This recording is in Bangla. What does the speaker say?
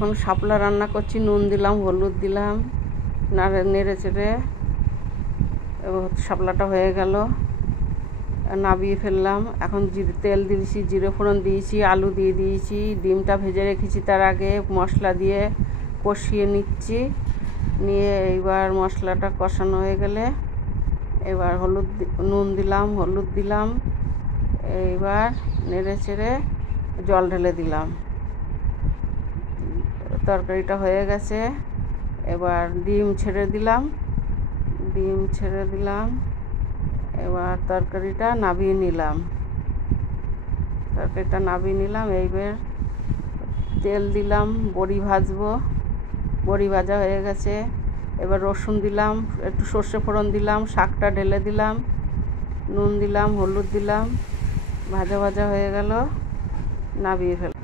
এখন শাপলা রান্না করছি। নুন দিলাম, হলুদ দিলাম, নেড়ে চেড়ে শাপলাটা হয়ে গেল, নাবিয়ে ফেললাম। এখন তেল দিয়েছি, জিরে ফোড়ন দিয়েছি, আলু দিয়ে দিয়েছি, ডিমটা ভেজে রেখেছি তার আগে, মশলা দিয়ে কষিয়ে নিচ্ছি। নিয়ে এইবার মশলাটা কষানো হয়ে গেলে এবার নুন দিলাম, হলুদ দিলাম, এইবার নেড়ে চেড়ে জল ঢেলে দিলাম। তরকারিটা হয়ে গেছে। এবার ডিম ছেড়ে দিলাম, এবার তরকারিটা নাবিয়ে নিলাম। এইবার তেল দিলাম, বড়ি ভাজবো। বড়ি ভাজা হয়ে গেছে। এবার রসুন দিলাম, একটু সর্ষে ফোড়ন দিলাম, শাকটা ঢেলে দিলাম, নুন দিলাম, হলুদ দিলাম, ভাজা ভাজা হয়ে গেল, নাবিয়ে ফেললাম।